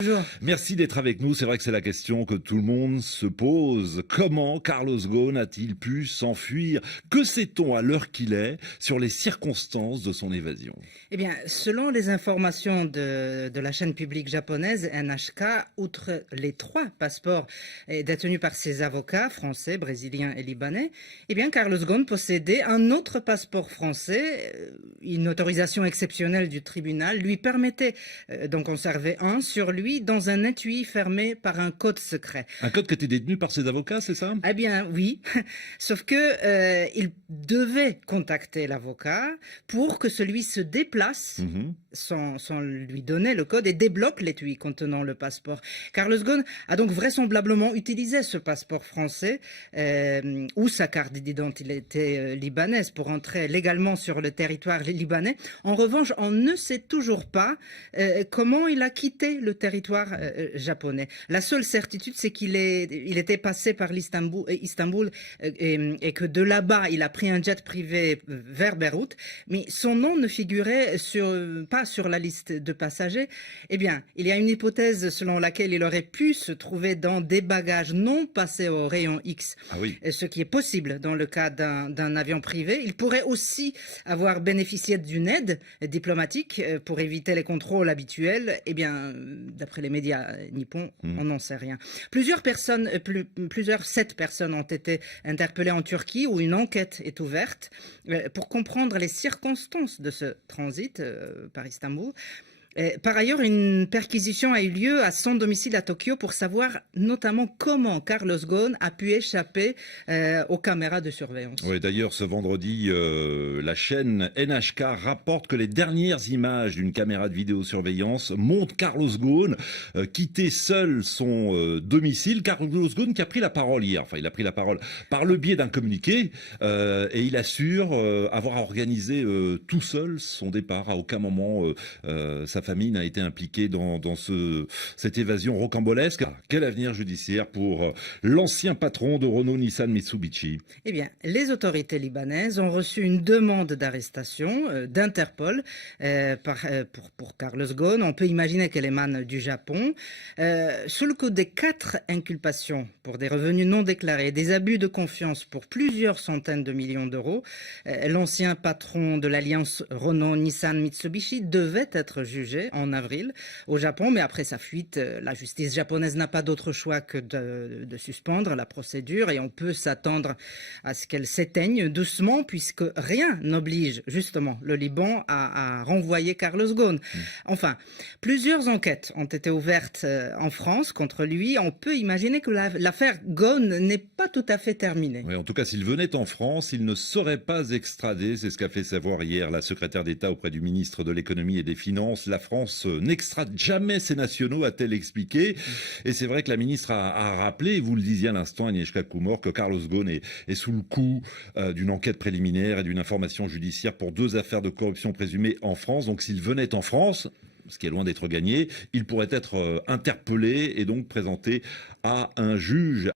Bonjour. Merci d'être avec nous. C'est vrai que c'est la question que tout le monde se pose. Comment Carlos Ghosn a-t-il pu s'enfuir? Que sait-on à l'heure qu'il est sur les circonstances de son évasion? Eh bien, selon les informations de la chaîne publique japonaise NHK, outre les 3 passeports détenus par ses avocats français, brésiliens et libanais, eh bien, Carlos Ghosn possédait un autre passeport français. Une autorisation exceptionnelle du tribunal lui permettait d'en conserver un sur lui dans un étui fermé par un code secret. Un code qui était détenu par ses avocats, c'est ça? Eh bien, oui, sauf que il devait contacter l'avocat pour que celui se déplace Mhm. sans lui donner le code et débloque l'étui contenant le passeport. Carlos Ghosn a donc vraisemblablement utilisé ce passeport français ou sa carte d'identité libanaise pour entrer légalement sur le territoire libanais. En revanche, on ne sait toujours pas comment il a quitté le territoire japonais. La seule certitude, c'est qu'il était passé par Istanbul et que de là-bas, il a pris un jet privé vers Beyrouth, mais son nom ne figurait pas sur la liste de passagers. Eh bien, il y a une hypothèse selon laquelle il aurait pu se trouver dans des bagages non passés au rayon X, Ah oui. ce qui est possible dans le cas d'un avion privé. Il pourrait aussi avoir bénéficié d'une aide diplomatique pour éviter les contrôles habituels. Eh bien, d'après les médias nippons, on n'en sait rien. Plusieurs 7 personnes ont été interpellées en Turquie où une enquête est ouverte pour comprendre les circonstances de ce transit par Istanbul. Par ailleurs, une perquisition a eu lieu à son domicile à Tokyo pour savoir notamment comment Carlos Ghosn a pu échapper aux caméras de surveillance. Oui, d'ailleurs, ce vendredi, la chaîne NHK rapporte que les dernières images d'une caméra de vidéosurveillance montrent Carlos Ghosn quitter seul son domicile. Carlos Ghosn qui a pris la parole hier. Enfin, il a pris la parole par le biais d'un communiqué et il assure avoir organisé tout seul son départ. À aucun moment sa famille n'a été impliquée dans cette évasion rocambolesque. Quel avenir judiciaire pour l'ancien patron de Renault Nissan Mitsubishi? Eh bien, les autorités libanaises ont reçu une demande d'arrestation d'Interpol pour Carlos Ghosn. On peut imaginer qu'elle émane du Japon. Sous le coup des 4 inculpations pour des revenus non déclarés, des abus de confiance pour plusieurs centaines de millions d'euros, l'ancien patron de l'alliance Renault-Nissan-Mitsubishi devait être jugé en avril au Japon, mais après sa fuite, la justice japonaise n'a pas d'autre choix que de suspendre la procédure et on peut s'attendre à ce qu'elle s'éteigne doucement puisque rien n'oblige justement le Liban à renvoyer Carlos Ghosn. Enfin, plusieurs enquêtes ont été ouvertes en France contre lui. On peut imaginer que l'affaire Ghosn n'est pas tout à fait terminée. Oui, en tout cas, s'il venait en France, il ne serait pas extradé. C'est ce qu'a fait savoir hier la secrétaire d'État auprès du ministre de l'économie et des finances. La France n'extrade jamais ses nationaux, a-t-elle expliqué. Et c'est vrai que la ministre a rappelé, vous le disiez à l'instant, Agnieszka Kumor, que Carlos Ghosn est sous le coup d'une enquête préliminaire et d'une information judiciaire pour 2 affaires de corruption présumées en France. Donc s'il venait en France, ce qui est loin d'être gagné, il pourrait être interpellé et donc présenté à un juge.